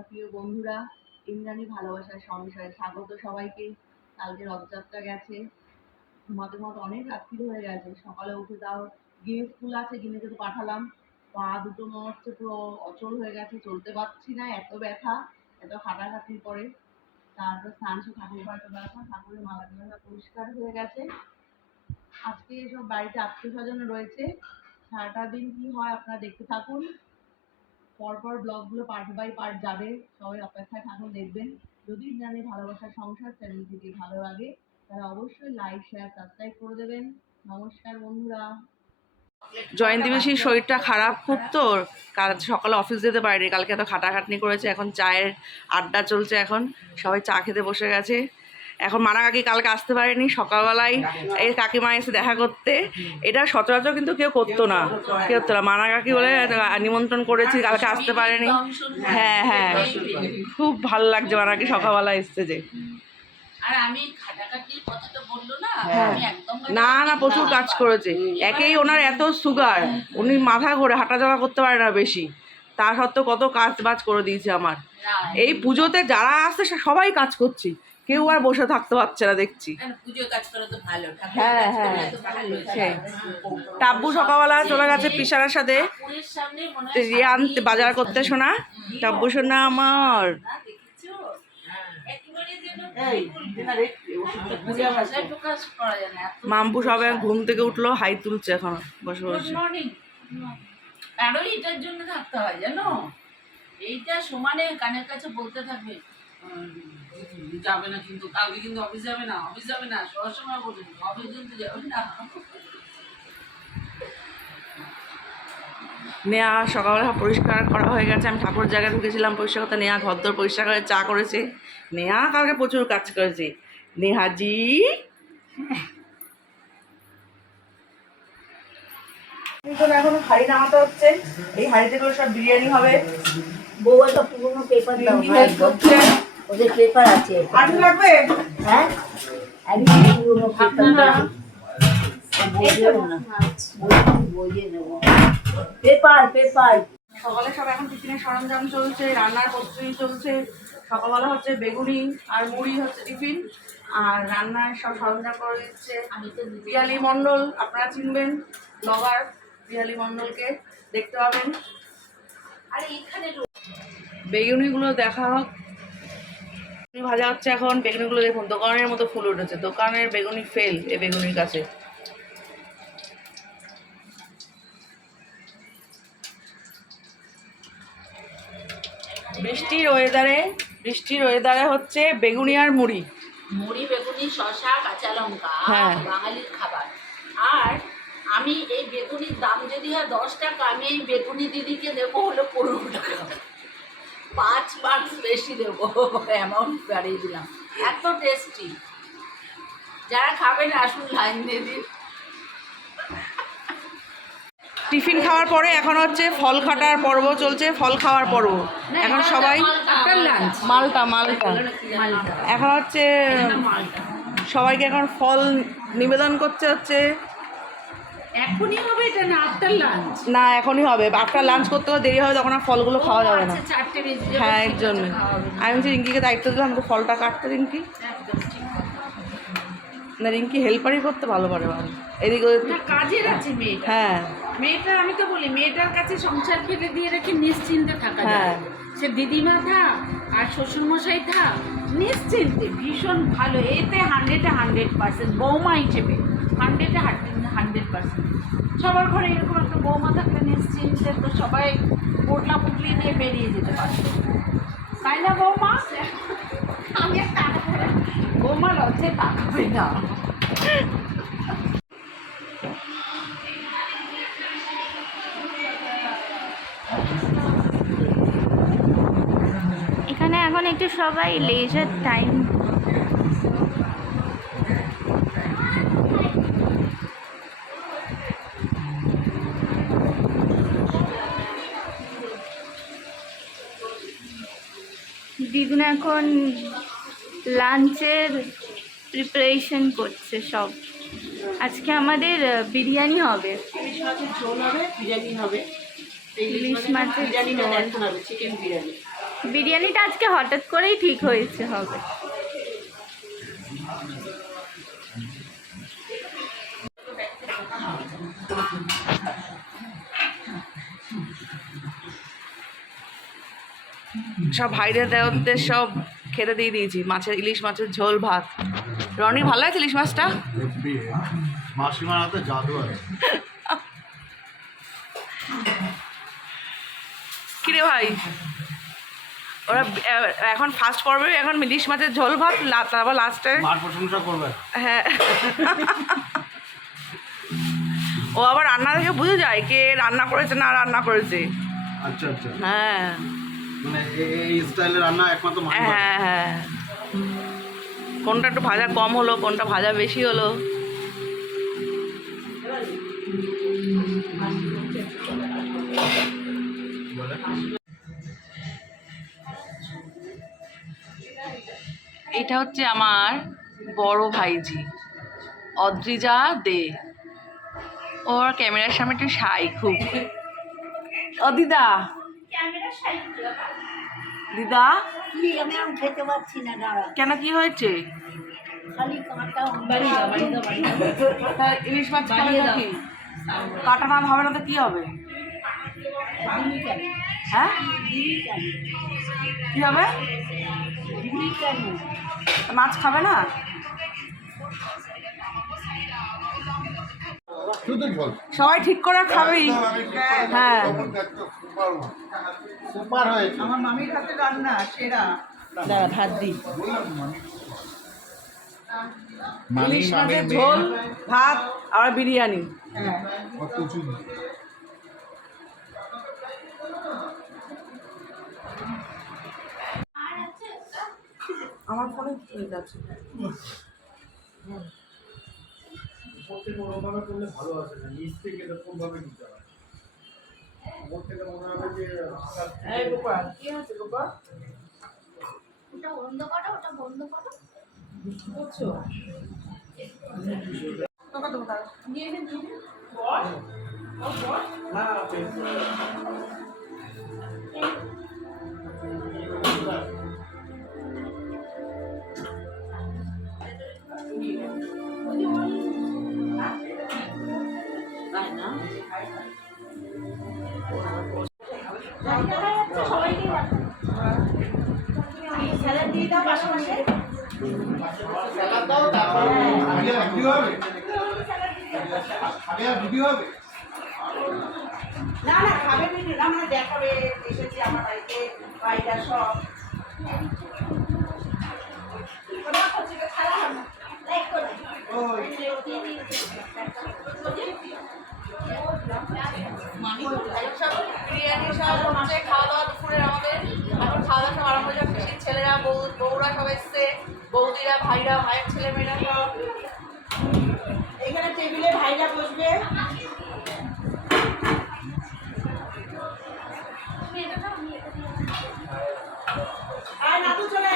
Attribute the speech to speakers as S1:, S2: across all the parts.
S1: আমার প্রিয় বন্ধুরা, ইন্দ্রাণী ভালোবাসার সংসারে। স্বাগত সবাইকে। কালকে রথযাত্রা গেছে। ঘুমাতে ঘুমাতে অনেক রাত্রি হয়ে গেছে। সকালে উঠে তাও গিয়ে স্কুল আছে গিনেকে তো পাঠালাম। পা দুটো মনে হচ্ছে পুরো অচল হয়ে গেছে, চলতে পারছি না, এত ব্যথা, এত হাঁটাহাঁটি করে তারপর স্নান সে ঠাকুর পাড়তে ব্যথা ঠাকুরের মালা টালা পরিষ্কার হয়ে গেছে। আজকে সব বাড়িতে আত্মীয় স্বজন রয়েছে। সারাটা দিন কি হয় আপনারা দেখতে থাকুন। পরপর ব্লগগুলো পার্ট বাই পার্ট যাবে। সবাই অপেক্ষায় থাকুন, দেখবেন। যদি জানি ভালোবাসার সংসার চ্যানেলটিকে ভালো লাগে, তাহলে অবশ্যই লাইক শেয়ার সাবস্ক্রাইব করে দেবেন। নমস্কার বন্ধুরা।
S2: জয়ন্তী বেশির শরীরটা খারাপ খুব তো। কাল সকালে অফিস যেতে পারেনি, কালকে এত খাটাখাটনি করেছে, এখন চায়ের আড্ডা চলছে এখন। সবাই চা খেতে বসে গেছে। এখন মানা কাকি কালকে আসতে পারেনি সকালবেলায় এই কাকিমা এসে দেখা করতে। এটা সচরাচর কিন্তু কেউ করতো না কেউ করতো না। মানা কাকি বলে নিমন্ত্রণ করেছি কালকে আসতে পারেনি। হ্যাঁ হ্যাঁ। খুব ভালো লাগছে মানা কাকি সকালবেলা এসছে যে।
S3: আর আমি খাটাখাটির কথাটা বলল না
S2: হ্যাঁ। না না প্রচুর কাজ করেছে। একেই ওনার এত সুগার উনি মাথা ঘোরে হাঁটা চলা করতে পারে না বেশি। তা সত্ত্বেও কত কাজ বাজ করে দিয়েছে আমার। এই পুজোতে যারা আসছে সবাই কাজ করছি। কেউ আর বসে থাকতে পারছে না দেখছি।
S3: কেন পুজো কাজ করা তো ভালো ঠাকুরের
S2: হ্যাঁ, হ্যাঁ। সেই টাব্বু সকালবেলা চলে গেছে পিসারের সাথে।
S3: হয়
S2: আনতে বাজার করতে শোনা। টাব্বু শোনা আমার।
S3: যায় না এত
S2: মাম্পু সবে ঘুম থেকে উঠল হাই তুলছে এখন। বসে বসে।
S3: আরও এটার জন্য থাকতে হয় জানো? এইটা সমানে কানের কাছে বলতে থাকবে। যাবে না কিন্তু কালকে কিন্তু অফিস যাবে না অফিস যাবে না সবসময় বলবে অফিস কিন্তু যাবে না।
S2: নেয়া সকালবেলা পরিষ্কার করা হয়ে গেছে আমি ঠাকুর জায়গায় ঢুকেছিলাম পরিষ্কার করতে নেয়া ঘরদর পরিষ্কার করে চা করেছে। নেয়া কালকে প্রচুর কাজ করেছে। নেহাজি। এখন হাড়ি নামাতে হচ্ছে। এই হাড়িতে করে সব বিরিয়ানি হবে।
S4: বউ একটা পুরোনো পেপার দাও। ওদের পেপার আছে।
S2: আলু লাগবে?
S4: হ্যাঁ? একদম পুরোনো পেপার
S2: সকালে সব এখন টিফিনের সরঞ্জাম চলছে রান্নার প্রস্তুতি চলছে। সকালবেলা হচ্ছে বেগুনি আর মুড়ি হচ্ছে টিফিন। আর রান্নার সব সরঞ্জাম করে দিচ্ছে
S3: আমি তো
S2: পিয়ালি মণ্ডল আপনারা চিনবেন ব্লগার পিয়ালি মণ্ডলকে দেখতে পাবেন।
S3: আরে এখানে
S2: বেগুনিগুলো দেখা হোক। ভাজা হচ্ছে এখন বেগুনিগুলো দেখুন দোকানের মতো ফুল উঠেছে। দোকানের বেগুনি ফেল এ বেগুনির কাছে। বৃষ্টির ওয়েদারে বৃষ্টির ওয়েদারে হচ্ছে বেগুনি আর মুড়ি।
S3: মুড়ি বেগুনি শশা কাঁচা লঙ্কা
S2: হ্যাঁ।
S3: বাঙালির খাবার। আর আমি এই বেগুনির দাম যদি হয় দশ টাকা আমি এই বেগুনি দিদিকে দেবো হলো পনেরো টাকা। পাঁচ মার্কস বেশি দেবো অ্যামাউন্ট বাড়িয়ে দিলাম। এত টেস্টি যারা খাবেন আসুন লাইন দিয়ে দিন।
S2: টিফিন খাওয়ার পরে এখন হচ্ছে ফল কাটার পর্ব চলছে ফল খাওয়ার পর্ব। এখন সবাই মালটা মালটা। এখন হচ্ছে সবাইকে এখন ফল নিবেদন করছে হচ্ছে।
S3: এখনই হবে এটা না আফটার লাঞ্চ
S2: না এখনই হবে। আফটার লাঞ্চ করতে দেরি হবে তখন আর ফলগুলো খাওয়া যাবে না।
S3: আচ্ছা
S2: হ্যাঁ এর জন্য। আমি বলছি রিঙ্কিকে দায়িত্ব দিলাম তো ফলটা কাটতে রিঙ্কি। না রিঙ্কি হেল্পারই করতে ভালো। পারে ভালো এদিকে
S3: কাজের আছে মেয়েটা।
S2: হ্যাঁ।
S3: মেয়েটার আমি তো বলি মেয়েটার কাছে সংসার ফেলে দিয়ে রেখে নিশ্চিন্তে থাকা
S2: হ্যাঁ।
S3: সে দিদিমা থাক আর শ্বশুরমশাই থাক নিশ্চিন্তে ভীষণ ভালো এতে হান্ড্রেডে হান্ড্রেড পার্সেন্ট বৌমা হিসেবে। হান্ড্রেডে হান্ড্রেড পার্সেন্ট সবার ঘরে এরকম একটা বৌমা থাকলে নিশ্চিন্তে তো সবাই পোটলা পুটলি নিয়ে বেরিয়ে যেতে পারবে তাই না বৌমা? আমি একটা বৌমা লজ্জে তাকাবে না।
S5: এখানে এখন একটু সবাই লেজার টাইম এখন লাঞ্চের প্রিপারেশন করছে সব। আজকে আমাদের বিরিয়ানি হবে।
S6: ইলিশ বিরিয়ানি হবে
S5: মাছের
S6: বিরিয়ানিটা
S5: আজকে হঠাৎ করেই ঠিক হয়েছে হবে।
S2: সব ভাইদের দেওয়াদের সব খেতে দিয়ে দিয়েছি। মাছের ইলিশ মাছের ঝোল ভাত। রনি ভালো আছে ইলিশ মাছটা?
S6: মাসিমার হাতে জাদু আছে।
S2: কিরে ভাই? ওরা এখন ফার্স্ট পর্বে এখন ইলিশ মাছের ঝোল ভাত তারপর লাস্টে
S6: মার প্রশংসা করবে।
S2: হ্যাঁ। ও আবার রান্না দেখে বুঝে যায় কে রান্না করেছে না রান্না করেছে।
S6: আচ্ছা আচ্ছা।
S2: হ্যাঁ।
S6: মানে এই স্টাইলের রান্না একমাত্র
S2: হ্যাঁ হ্যাঁ। কোনটা একটু ভাজা কম হলো কোনটা ভাজা বেশি হলো? এটা হচ্ছে আমার বড় ভাইজি অদ্রিজা দে। ওর ক্যামেরার সামনে একটু সাই খুব। ও দিদা দিদা?
S4: কি আমি এখন খেতে পারছি না দাঁড়া।
S2: কেন কি হয়েছে? ইলিশ মাছ কি কাটা না হবে না তো কি হবে? হ্যাঁ? কি হবে? মাছ খাবে না? সবাই ঠিক করে খাবেই হ্যাঁ।
S6: সুপার হয়েছে।
S7: আমার মামির হাতে রান্না সেরা।
S2: দাঁড়া ভাত দিই। ইলিশ মাছের ঝোল ভাত আর বিরিয়ানি।
S7: হ্যাঁ।
S2: আমার ফোনে
S6: ওরকমভাবে করলে ভালো আছে না নিচ থেকে এরকম ভাবে নিতে হয়? হবে
S2: এই গোপাল কি হচ্ছে গোপাল
S8: ওটা বন্ধ করো ওটা বন্ধ করো।
S2: করছ তোকে দেবো দাঁড়া নিয়ে নে নিয়ে নে। তাই না
S7: না খাবে না মানে দেখাবে এসেছি আমার বাড়িতে ভাইটা সব ওই
S2: সব বিরিয়ানি সব হচ্ছে খাওয়া দাওয়া দুপুরের আমাদের এখন খাওয়া দাওয়া সব আরম্ভ হয়ে যাবে পিসির ছেলেরা বউ বউরা সব এসছে বৌদিরা ভাইরা ভাইয়ের ছেলে মেয়েরা সব।
S7: এখানে টেবিলে ভাইরা বসবে। আর চলে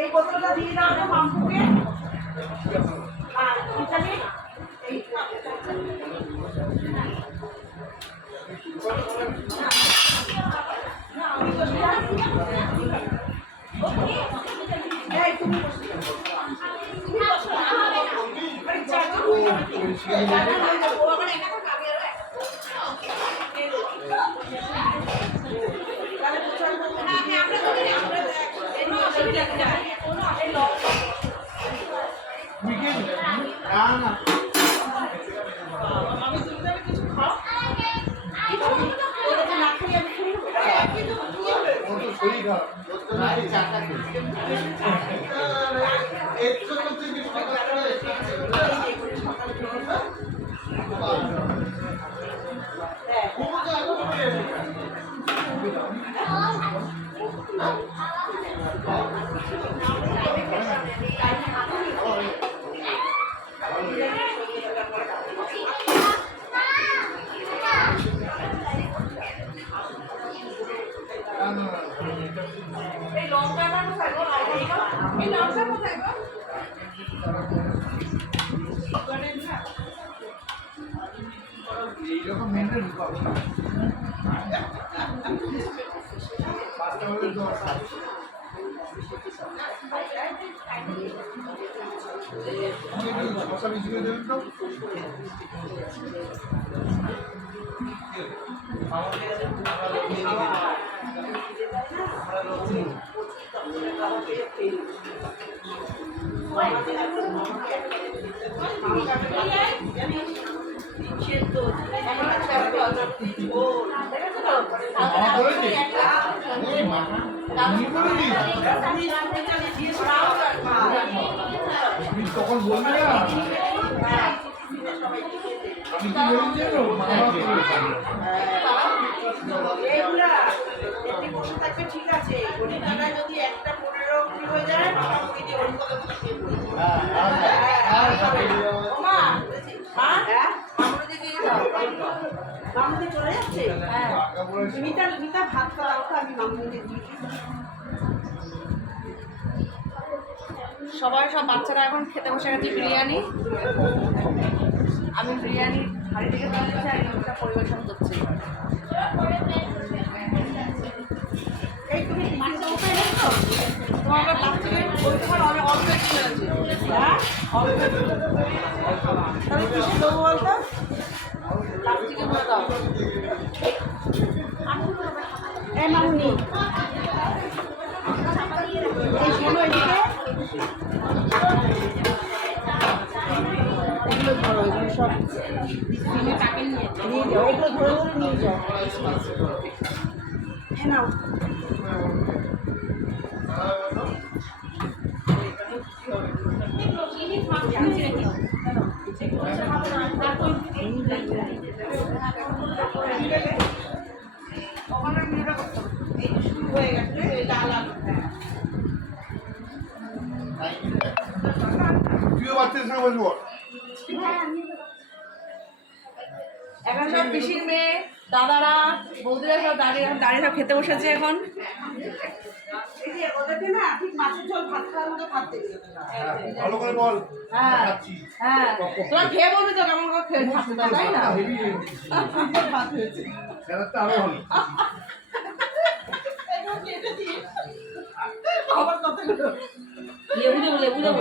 S7: এই বোতলটা দিয়ে দাও আমরা
S2: এই লঙ্কাটা
S6: পাঁচটা হবে তখন বলবে না আমি কি বলছি জানো?
S7: বসে থাকবে ঠিক আছে গরিব টাকায় যদি একটা পনেরো কুড়ি হয়ে? যায় মোটামুটি যে অন্য কথা বলে মামুনি চলে যাচ্ছে? হ্যাঁ। মিতা, মিতা ভাত খাওয়াও তো, আমি মামুনিকে সবাই সব বাচ্চারা এখন খেতে বসে গেছে বিরিয়ানি আমি বিরিয়ানি হাড়ি থেকে তুলছি আর এটা পরিবেশন করছি এই তুমি? তোমার ওই তোমার অনেক অল্প একটু হ্যাঁ অল্প একটু। তাহলে কিসে দেবো বলতো প্লাস্টিকে ভরে দাও। এদিকে। এগুলো ধরো, এগুলো সব নিয়ে যাও। এগুলো ধরে ধরে নিয়ে যাও।
S6: তুইও বাচ্চাদের সঙ্গে বসবো
S7: এখন সব পিসির মেয়ে দাদারা বৌদিরা সব দাঁড়িয়ে দাঁড়িয়ে সব খেতে বসেছে এখন। এই যে ওদেরকে না ঠিক মাছের ঝোল ভাত খাওয়ার মতো ভাত দেবে
S6: ভালো করে বল।
S7: হ্যাঁ হ্যাঁ। তোমরা খেয়ে বলবি তো কেমন করে খেয়ে থাকতে তাই না? ভাত হয়েছে।
S6: আরও ভালো।
S7: আবার কথাগুলো লেবু দেবো লেবু দেবো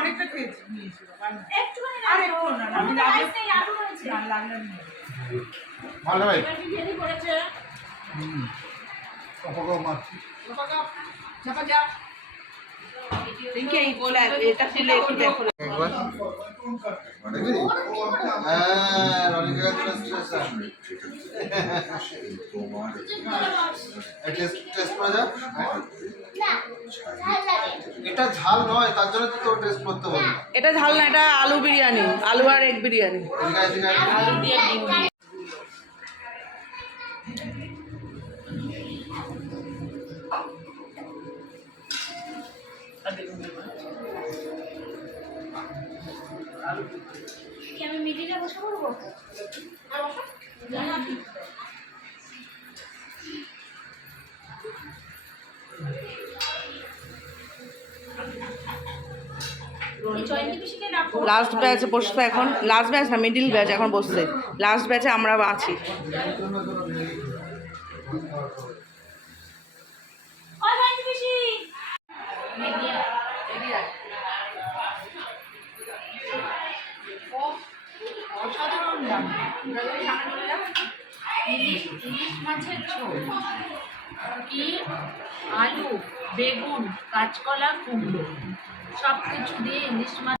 S7: অনেকটা খেয়েছি আর একটু না
S6: ভালো হুম। মারছি
S7: এটা
S8: হ্যাঁ টেস্ট টেস্ট করা
S2: ঝাল
S8: এটা ঝাল নয় তার জন্য তো তোর টেস্ট করতে হবে।
S7: এটা ঝাল না এটা আলু বিরিয়ানি আলু আর এগ বিরিয়ানি। আলু দিয়ে
S2: আমি মিডিলে বসে পড়ব? এই
S7: লাস্ট ব্যাচে বসছে এখন লাস্ট ব্যাচ না মিডিল ব্যাচ এখন বসছে। লাস্ট ব্যাচে আমরা আছি।
S3: আলু বেগুন কাঁচকলা কুমড়ো সব কিছু দিয়ে ইলিশ মাছ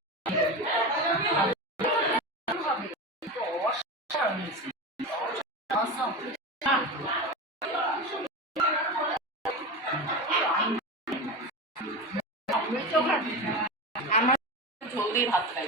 S2: আমার জলদি ভাত খাই।